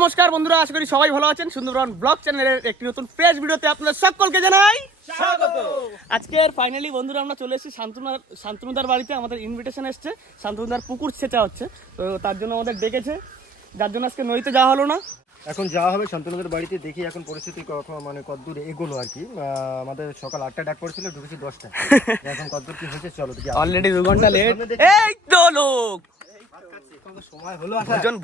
নমস্কার বন্ধুরা, আশা করি সবাই ভালো আছেন। সুন্দরবন ব্লগ চ্যানেলের একটি নতুন ফ্রেশ ভিডিওতে আপনাদের সকলকে জানাই স্বাগত। আজকের ফাইনালি বন্ধুরা আমরা চলে এসেছি শান্তনুদার বাড়িতে। আমাদের ইনভিটেশন এসছে, শান্তনুদার পুকুর ছেঁচা হচ্ছে, তো তার জন্য আমাদের ডেকেছে, যার জন্য আজকে নদীতে যাওয়া হলো না। এখন যাওয়া হবে শান্তনুদার বাড়িতে। দেখি এখন পরিস্থিতি মানে কতদূর এগোলো আর কি। আমাদের সকাল 8টায় ডাক পড়েছিল, ঢুকেছি 10টায়। এখন কতদূর কি হয়েছে চলো দেখি। অলরেডি 2 ঘন্টা লেট। এই তো লোক সময় হলো,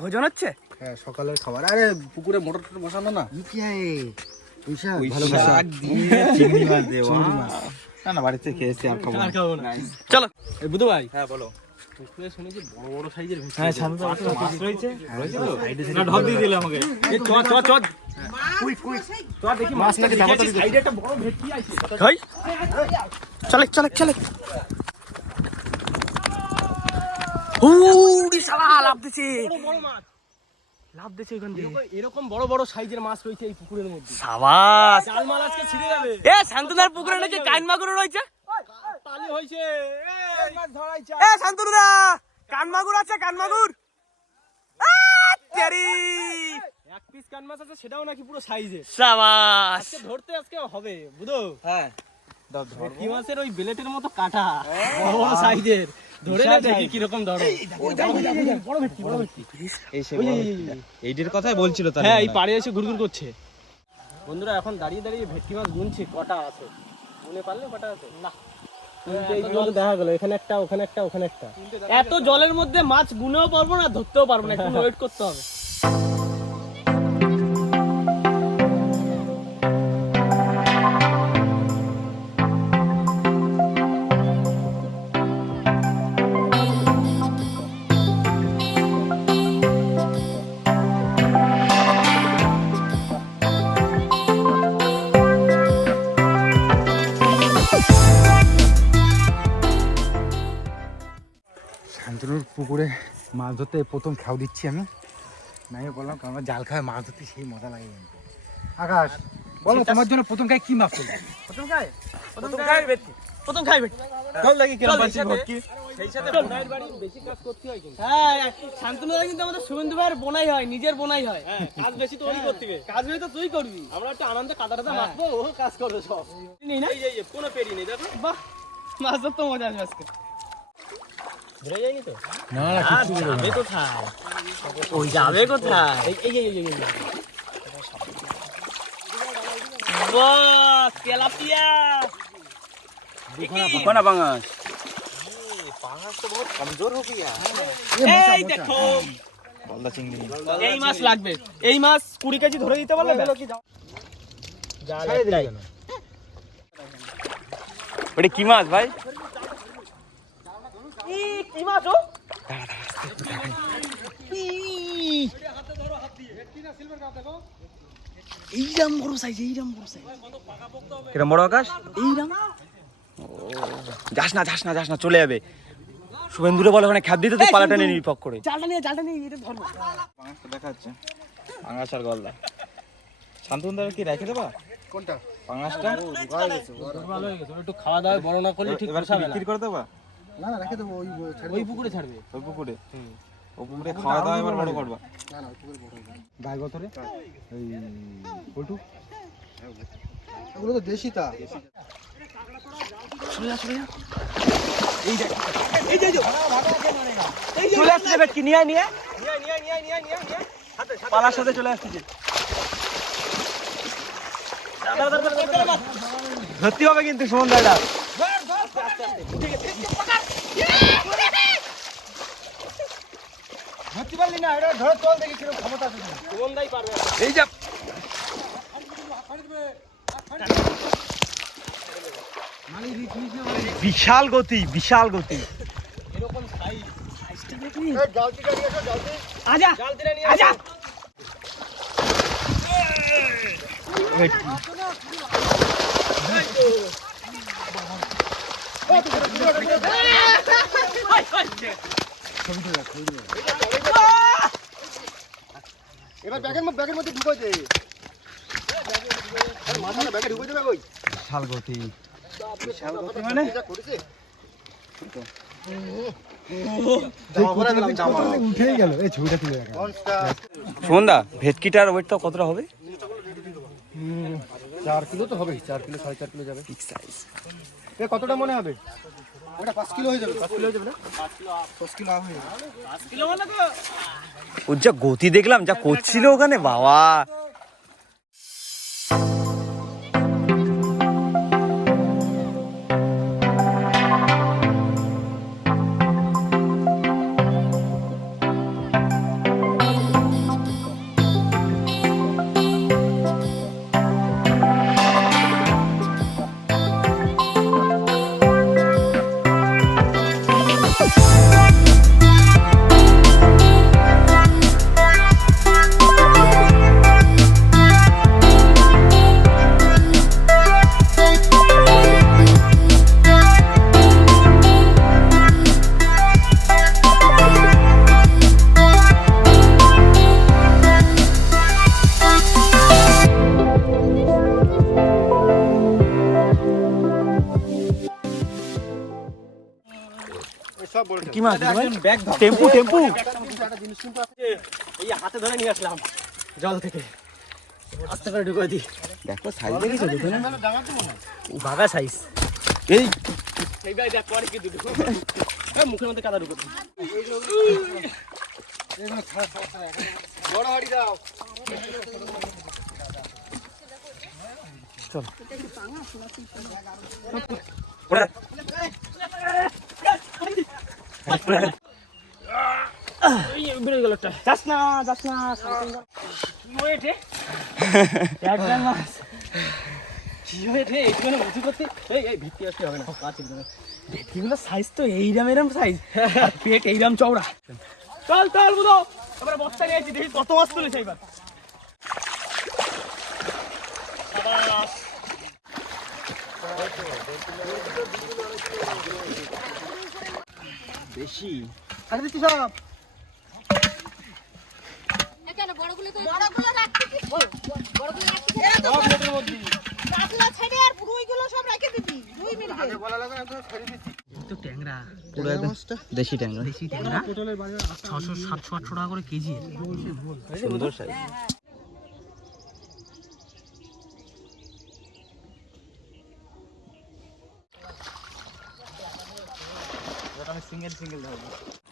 ভোজন হচ্ছে। হ্যাঁ সকালের খাবার। আরে পুকুরে মোটর টোটর বসানো না, না বাড়িতে খেয়েছি আর খাবো না। চলো এই বুধু ভাই। হ্যাঁ বলো। শুনেছি বড় বড় সাইজের ভেটকি। হ্যাঁ সামনে তো মাছ রয়েছে। না ঢপ দিয়ে দিলে আমাকে। এই চ চ চ কুইক তো দেখি মাছ নাকি ধামাটা দিতে। সাইডে একটা বড় ভেটকি আছে। ভাই চলে হুড়ি শালা লাভ দিছে, বড় মাছ। লাভ দিছে ওখান থেকে। এরকম বড় বড় সাইজের মাছ রয়েছে এই পুকুরের মধ্যে। সাবাস। জাল মাছ আজকে ছিঁড়ে যাবে। এ শান্তনুদার পুকুরে নাকি কান মাগুর রয়েছে। পালি হইছে। এই মাছ ধরাইছে। এ শান্তনুদা, কান মাগুর আছে, কান মাগুর। তেরি এক পিস কান মাছ আছে, সেটাও নাকি পুরো সাইজের। সাবাস। আজকে ধরতে আজকে হবে বুঝো। হ্যাঁ ভেটকি মাছের ওই বেলেটের মতো কাটা, বড় বড় সাইজের। ধরে নে দেখি কি রকম ধরো। বড় ভেটকি এইটার কথাই বলছিল তার। হ্যাঁ এই পাড়ে এসে ঘুরঘুর করছে। বন্ধুরা এখন দাঁড়িয়ে দাঁড়িয়ে ভেটকি মাছ গুনছি কটা আছে। গুনে পারলে কটা আছে? না দেখা গেল, এখানে একটা, ওখানে একটা, ওখানে একটা। এত জলের মধ্যে মাছ গুনেও পারবো না, ধরতেও পারবো না, একটু ওয়েট করতে হবে। শান্তনুর পুকুরে মাছ ধরতে প্রথম খাও দিচ্ছি আমি। নাই বললাম কারণ জাল খায় মাছ ধরতে সেই মজা লাগে। কিন্তু আকাশ বলো তোমার জন্য প্রথম খাই কি মাছ করবে? প্রথম খাই ভেটকি। চল দেখি চল, সেই সাথে বোনাইয়ের বাড়ি বেশি কাজ করতে হয় কিন্তু। হ্যাঁ শান্তনুদা কিন্তু আমাদের শুভেন্দু ভাইয়ের বোনাই হয়, নিজের বোনাই হয়। কাজ বেশি তো ওই করতে হবে। কাজ বেশি তো তুই করবি। আমরা একটা আনন্দে কাদা টাদা মাখবো, ও কাজ করবে সব। নেই না, এই কোনো পেরি নেই দেখো। বাহ, মাছ ধরতে মজা আসবে আজকে। ধরে যায়নি তো? না না যাবে কোথায়? ওই যাবে কোথায়? এই বাহ, তেলাপিয়া। কোনা বাঙাস পাঙাশ তো বহুত কমজোর हो गया। এই দেখো, গলদা চিংড়ি। এই মাছ লাগবে। এই মাছ 20 কেজি ধরে দিতে পারলে কি যাও। ছেড়ে দিলে কেন? ওটা কি মাছ ভাই? কি মাছ ও? এইরাম বড় সাইজ। কিরম বড় আকাশ? এইরাম। যাস না চলে যাবে। শুভেন্দুরে বলে ওখানে খ্যাপ দিতে তো পালাটা নিয়ে নিপক করে। জালটা নিয়ে এটা ধরবো। পাঙাশটা দেখা যাচ্ছে। পাঙাশ আর গলদা। শান্তনুদার কি রেখে দেবা? কোনটা? পাঙাশটা ভালো হয়ে গেছে। একটু খাওয়া দাওয়া বড় না করলে ঠিক পোষাবে না। বিক্রি করে দেবা? না রেখে দেবো ওই পুকুরে ছাড়বে। ওই পুকুরে। ওই পুকুরে খাওয়া দাওয়া এবার বড় করবা। না ওই পুকুরে বড় হবে। গায়ে গতরে এই পল্টু এগুলো তো দেশি তা। চলে আসছে ভেটকি, নিয়ে পালার সাথে চলে আসছে। ধরতে হবে কিন্তু সুমন দাদা। ধরতে পারলি না, এটা ধরে চল দেখি কিরকম ক্ষমতা আছে। সুমনদাই পারবে। এই যা বিশাল গতি। এরকম সাইজ। এই জালতিটা নিয়ে এসো, জালতি। আজা জাল দিলে নিয়ে আজা। এবার ব্যাগের মধ্যে ঢুকো দে। মাথাটা ব্যাগে ঢুকে দেবে ওই। বিশাল গতি মানে করেছে। উঠেই গেল এই ছবিটা তুলে রাখা। সুমনদা ভেটকিটার ওয়েটটা কতটা হবে? 4 কিলো তো হবে, 4 কিলো 4.5 কিলো যাবে। এ কতটা মনে হবে? ওটা 5 কিলো হয়ে যাবে, 5 কিলো হয়ে যাবে না? 5 কিলো হয়ে যাবে। 5 কিলো মানে তো ওর যা গতি দেখলাম, যা করছিল ওখানে, বাবা। সব বড় কি মাছ ভাই? ব্যাগ ধর। টেম্পু টেম্পু। একটা জিনিস কিন্তু এই হাতে ধরে নিয়ে আসলাম জল থেকে, আস্তে করে ঢুকে দিই। দেখো সাইজ দেখেছো দেখো না, বাগা সাইজ। এই এই ভাই দেখ পরে কি দুটো মুখের মধ্যে কাদা ঢুকে দিই। বড় হাড়ি দাও। বেড়ে গেল একটা। যাস না কি হয়েছে একদম মাছ কি হয়েছে এইখানে উঁচু করতে? এই ভিত্তি আসতে হবে না, পাঁচ ভেটকিগুলোর সাইজ তো এইরম সাইজ, আর পেট এইরম চওড়া। চল বুঝো, এবারে বস্তা নিয়েছি, দেখি কত মাছ তুলেছে এবার। বেশি ছাড়ে দিচ্ছি সব। কেন বড়গুলো তো বড়গুলো রাখতে কি বড়গুলো রাখতে কি এরা তো রাখলা ছেড়ে আর রুইগুলো সব রেখে দিবি 2 মিনিট আগে বলা লাগে একদম ছাড়ে দিচ্ছি। তো ট্যাংরা, পুরো একদম দেশি ট্যাংরা, দেশি ট্যাংরা 600 700 800 টাকা করে কেজি। সুন্দর সাইজ।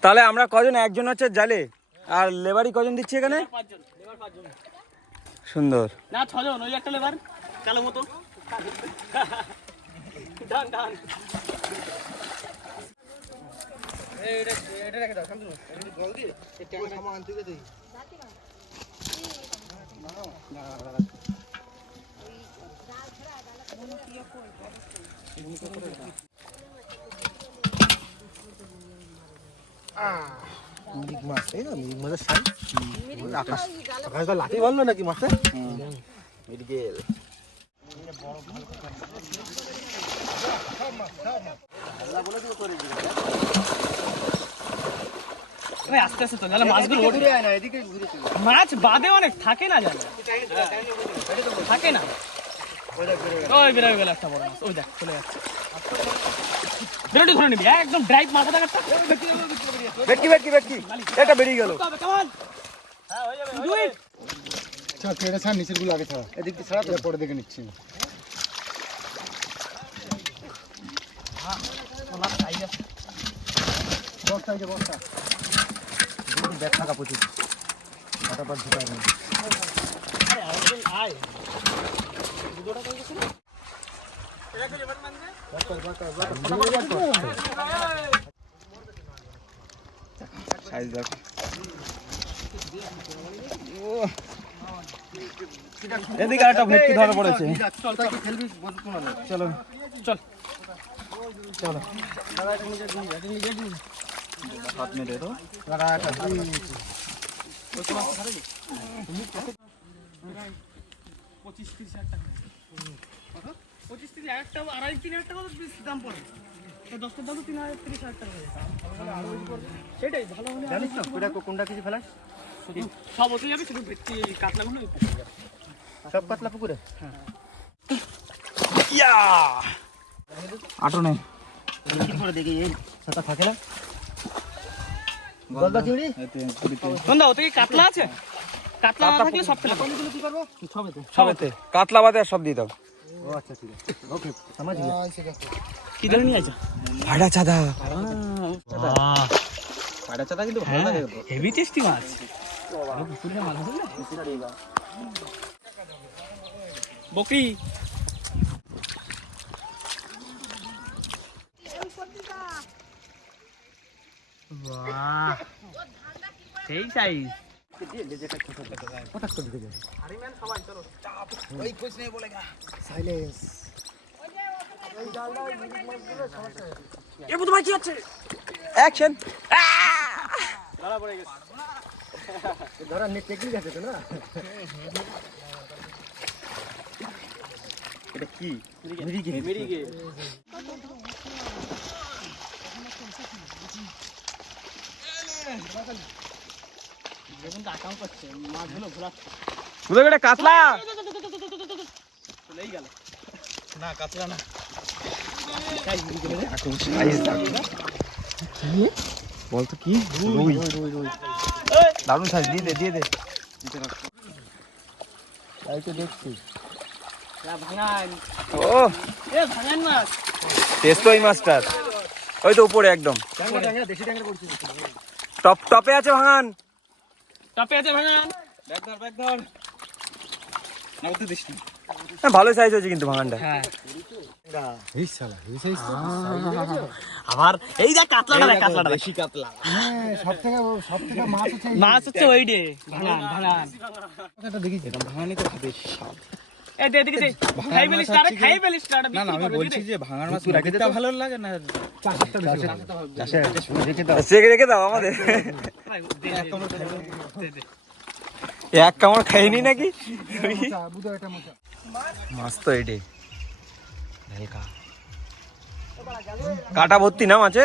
তাহলে আমরা কজন? একজন হচ্ছে জালে, আর লেবারি কজন দিচ্ছি এখানে? 5 জন, লেবার 5 জন সুন্দর। না 6 জন, ওই একটা লেবার কালো মতো ডান এটা রেখে দাও শান্তনু। এটা জল দিয়ে এই ট্যাঙ্ক সামা আনতে গেছে। মিরিক মাছ, তাই না? মিরিক মাছের সাইজ আকাশ আকাশ লাঠি বললো নাকি মাছটা? মিরগেল। ওই আস্তে আস্তে তো জালে মাছগুলো ওঠে। ঘুরে আয় না, এদিকে ঘুরে চলে। মাছ বাদে অনেক থাকে না জালে, থাকে না। ওই বেরোয় গেল একটা বড় মাছ, ওই দেখ চলে যাচ্ছে। বেরোটি ধরে নিবি একদম ড্রাইভ মাথা থাকাটা। ভেটকি এটা বেরিয়ে গেল। কেমন? হ্যাঁ হয়ে যাবে, do it। চল কেটে ছাড়, নিচের গুলো আগে ছাড়া, এদিক দিয়ে ছাড়া তো। পরে দেখে নিচ্ছি। মাছ সাইজ আছে। বস্তা এই যে বস্তা, ব্যাগ থাকা প্রচুর, ফটাফট ঢুকায় নেই। আরে আরে আয় দুটোটা কই গেছে না? এটা কি লেবার মানে? সাইজ দেখ। এদিকে একটা ভেটকি ধরা পড়েছে। চল তাকে খেলবি বলতো না। চলো চল হাত মেরে তো। লাগা একটা 25-30 হাজার টাকা। 25-30 হাজার টাকা, 2.5-3 হাজার টাকা তো বেশি দাম পড়ে। তো 10টার দাম তো 30 হাজার টাকা হয়ে যায়। সেটাই ভালো হলে জানিস তো কোনটা কিছু ফেলাস? শুধু সব হতে যাবে, শুধু ভেটকি কাতলাগুলো সব কাতলা পুকুরে। আটো নেই। কি করে দেখি এই ছাতা থাকে না? গলদা চিংড়ি সন্ধ্যা ওতে কি কাতলা আছে? কাতলা না থাকলে সব ফেলে দাও। কি করবো? সবেতে কাতলা বাদে আর সব দিয়ে দাও। ও আচ্ছা ঠিক আছে ওকে সমাজ গিয়া কি ধরে নিয়ে আছো? ভাড়া চাঁদা। পাড়া চাটা কিন্তু ভালো লাগে তো। হেভি টেস্টি মাছ। বকরি বাহ সেই সাইজ। Silence action. ধরা নেট টেকনিক আছে তো না এটা কি? মিরিগে। দেখুন তো আকাম করছে মাছগুলো ঘোরাচ্ছে। বুঝলে এটা কাতলা। চলেই গেল। না কাতলা না বলতো কি? রুই। দারুণ সাইজ, দিয়ে দে। তাই তো দেখছি ভাঙান ও ভাঙান মাছ। টেস্ট তো এই মাছটার। ওই তো উপরে একদম ট্যাংরা দেশি ট্যাংরা পড়ছে টপে আছে ভাঙান। টপে আছে ভাঙান। ব্যাগ ধর। না তো দিস না। হ্যাঁ, ভালোই সাইজ হয়েছে কিন্তু ভাঙানটা। হ্যাঁ এই শালা এই সাইজ আবার এই দেখ কাতলাটা দেখ কাতলাটা দেখ। দেশি কাতলা। হ্যাঁ সব থেকে মাছ হচ্ছে মাছ হচ্ছে ওই ডে ভাঙান। এটা দেখি ভাঙানি তো বেশি স্বাদ। এই দে এদিকে দে। খাই ফেলিস না রে, খাই ফেলিস না। না না আমি বলছি যে ভাঙার মাছ রাখতে ভালো লাগে না। রেখে দাও আমাদের। এক কামড় খাইনি নাকি? বুঝো এটা মোচা মাছ তো এডে কাটা ভর্তি না মাছে।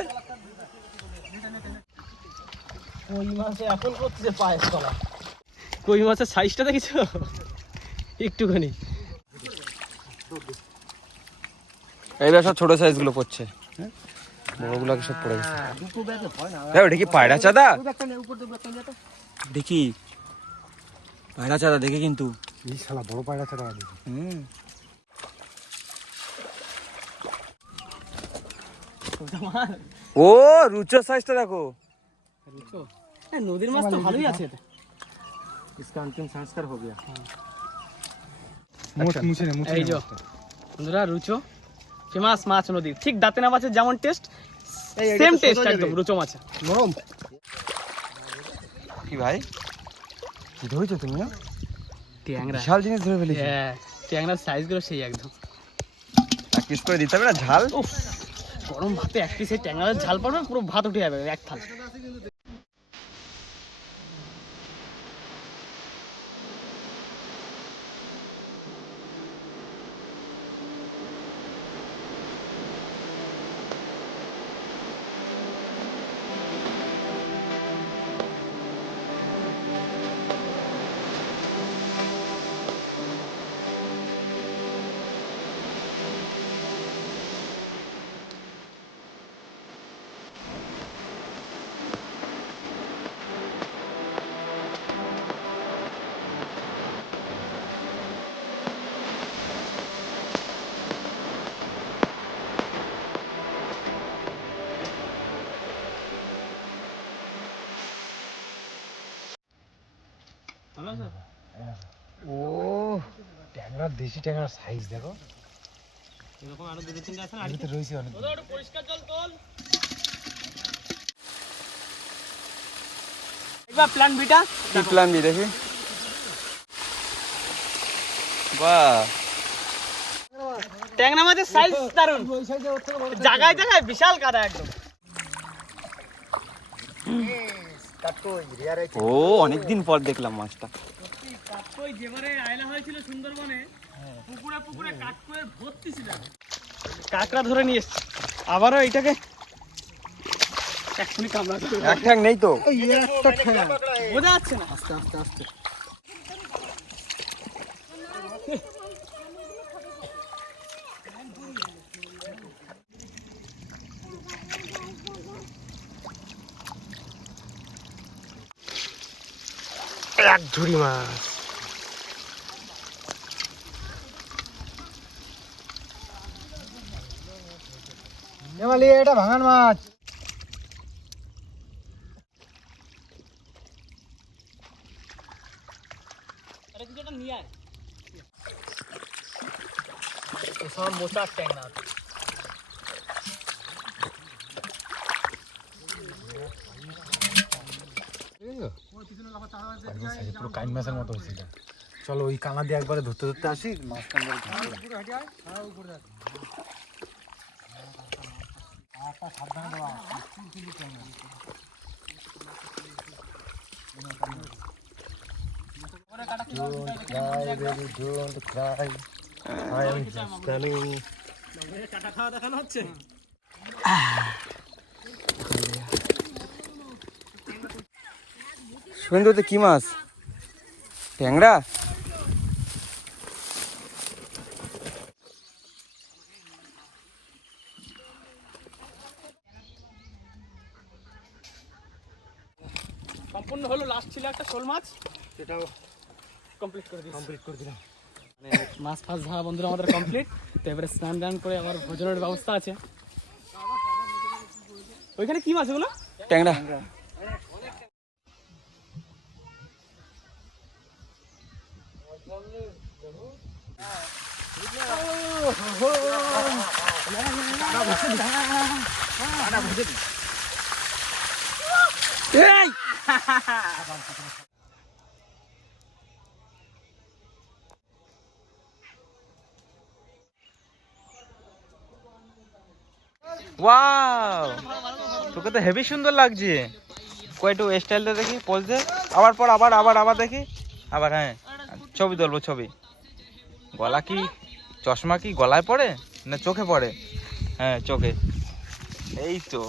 কই মাছে এখন করছে পায়েস কলা। কই মাছের সাইজটা দেখেছো? একটুখানি। এইবার সব ছোট সাইজ গুলো পড়ছে, বড়গুলো সব পড়ে গেছে। দুটো ব্যাগে হয় না ওটা কি পায়রা চাঁদা? একটা নে উপর দিয়ে একটা যেটা দেখি পায়রা চাঁদা দেখে কিন্তু। এই শালা বড় পায়রা ছাড়া দেখি ও রুচোর সাইজটা দেখো। নদীর মাছ তো ভালোই আছে এটা। इसका अंतिम संस्कार हो गया মুছে মুছে এই যে বন্ধুরা রুচো ফেমাস মাছ নদীর, ঠিক দাঁতেনা মাছের যেমন টেস্ট সেম টেস্ট একদম রুচো মাছ। নরম কি ভাই কি ধরেছো তুমি? ট্যাংরা। বিশাল জিনিস ধরে ফেলেছি। হ্যাঁ ট্যাংরার সাইজগুলো সেই একদম। এক পিস করে দিতে হবে না ঝাল। উফ গরম ভাতে এক পিস এই ট্যাংরার ঝাল পড়বে পুরো ভাত উঠে যাবে এক থাল। ও ট্যাংরা দেশি ট্যাংরার সাইজ দেখো এরকম আরো দুটো তিনটে আছে না। এটাতে রয়েছে অনেক ওটা পরিষ্কার জল তোল। এবার প্ল্যান বিটা কি প্ল্যান বি দেখি। বাহ ট্যাংরা মাছের সাইজ দারুন, জায়গায় জায়গায় বিশাল কাদা একদম। ও অনেকদিন পর দেখলাম মাছটা। কাটকই যেবারে আয়লা হয়েছিল সুন্দরবনে, পুকুরে পুকুরে কাটকইয়ের ভর্তি ছিল। কাঁকড়া ধরে নিয়ে এসছে, আবারও এইটাকে এক্ষুনি কামড়া দেবে। এক ঠ্যাং নেই তো। একটা ঠ্যাং বোঝা যাচ্ছে না। আস্তে আস্তে আস্তে ঝুড়ি মাছ। নেমালি এটা ভাঙান মাছ। সব মোচার ট্যাংরা। পুরো কাইন মাছের মতো হচ্ছে এটা। চলো ওই কানা দিয়ে একবারে ধরতে ধরতে আসি মাছটা শুভেন্দুতে কি মাছ? ট্যাংরা? সম্পূর্ণ হলো, লাস্ট ছিল একটা শোল মাছ, সেটাও কমপ্লিট করে দিলাম। মানে মাছ ফাছ ধরা বন্ধুরা আমাদের কমপ্লিট। তো এবারে স্নান দান করে আবার ভোজনের ব্যবস্থা আছে। ওইখানে কি মাছ এগুলো? ট্যাংরা। এই! ওয়াও, তোকে তো হেভি সুন্দর লাগছে। কয়টু স্টাইলটা দেখি, পোজ দে। আবার পর, আবার আবার আবার দেখি, আবার। হ্যাঁ, ছবি তুলবো, ছবি। গলা কি, চশমা কি গলায় পড়ে না চোখে পড়ে? হ্যাঁ, চোখে। এই তো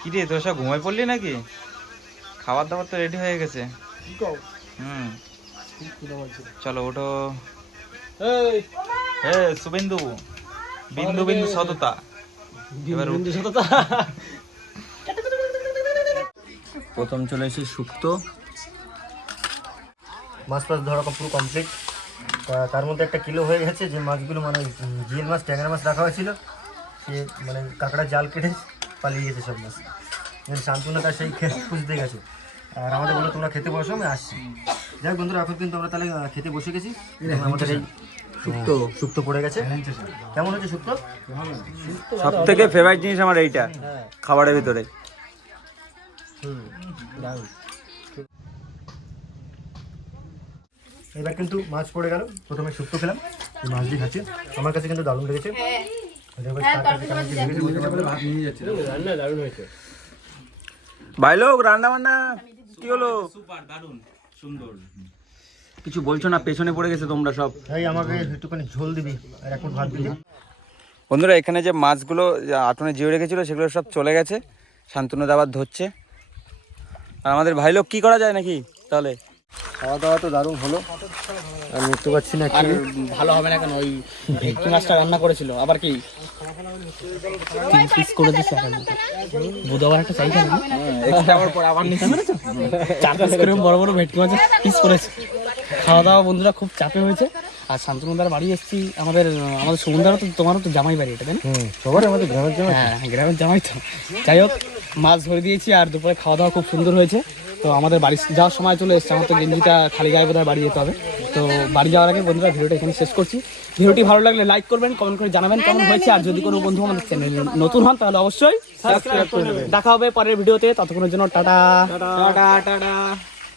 কি রে, তোর সব ঘুমাই পড়লি নাকি? খাবার দাবার তো রেডি হয়ে গেছে। হুম, চলো ওঠো। শুভেন্দু, বিন্দু বিন্দু সততা। এবার প্রথম চলে এসে শুক্তো। মাছ ফাছ ধরা পুরো কমপ্লিট। তার মধ্যে একটা কিলো হয়ে গেছে। যে মাছগুলো মানে জিএল মাছ, ট্যাংরা মাছ রাখা হয়েছিল, সে মানে কাঁকড়া জাল কেটে পালিয়ে গেছে সব মাছ। শান্তনুটা সেই খুঁজতে গেছে। আর আমাদের বলে তোমরা খেতে বসো, আমি আসছি। যাই বন্ধুরা, এখন কিন্তু আমরা তাহলে খেতে বসে গেছি। আমাদের এই শুক্তো পড়ে গেছে। কেমন হচ্ছে শুক্তো? সব থেকে ফেভারিট জিনিস আমার এইটা খাবারের ভিতরে। এবার কিন্তু মাছ পড়ে গেল। প্রথমে শুক্তো খেলাম, এই মাছ দিয়ে খাচ্ছি। আমার কাছে কিন্তু দারুণ লেগেছে। ভাই লোক, রান্না বান্না কি হলো? কিছু বলছো না, পেছনে পড়ে গেছে তোমরা সব। ভাই আমাকে একটুখানি ঝোল দিবি আর এখন ভাত দিবি। বন্ধুরা, এখানে যে মাছগুলো আটনে জিও রেখেছিল সেগুলো সব চলে গেছে। শান্তনু আবার ধরছে। আর আমাদের ভাই লোক কি করা যায় নাকি তাহলে? খাওয়া দাওয়া তো দারুণ হলো। আমি উঠতে পারছি না। আর ভালো হবে না কেন? ওই ভেটকি মাছটা রান্না করেছিল, আবার কি 3 পিস করে দিচ্ছে। বুধবার একটা চাইছে না, এক্সট্রা আবার পর আবার নিচ্ছে। 4 পিস করে বড় বড় ভেটকি মাছ পিস করেছে। খাওয়া দাওয়া বন্ধুরা খুব চাপে হয়েছে। আর শান্তনুদার বাড়ি এসেছি। আমাদের সুমনদারও তো, তোমারও তো জামাই বাড়ি এটা, তাই না? সবার আমাদের গ্রামের জামাই। হ্যাঁ, গ্রামের জামাই তো। যাই হোক, মাছ ধরে দিয়েছি আর দুপুরে খাওয়া দাওয়া খুব সুন্দর হয়েছে। তো আমাদের বাড়ি যাওয়ার সময় চলে এসছে। আমার তো গেঞ্জিটা খালি গায়ে বোধহয় বাড়ি যেতে হবে। তো বাড়ি যাওয়ার আগে বন্ধুরা ভিডিওটা এখানে শেষ করছি। ভিডিওটি ভালো লাগলে লাইক করবেন, কমেন্ট করে জানাবেন কেমন হয়েছে। আর যদি কোনো বন্ধু আমাদের চ্যানেলে নতুন হন তাহলে অবশ্যই সাবস্ক্রাইব করে নেবেন। দেখা হবে পরের ভিডিওতে, ততক্ষণের জন্য টাটা টাটা টাটা।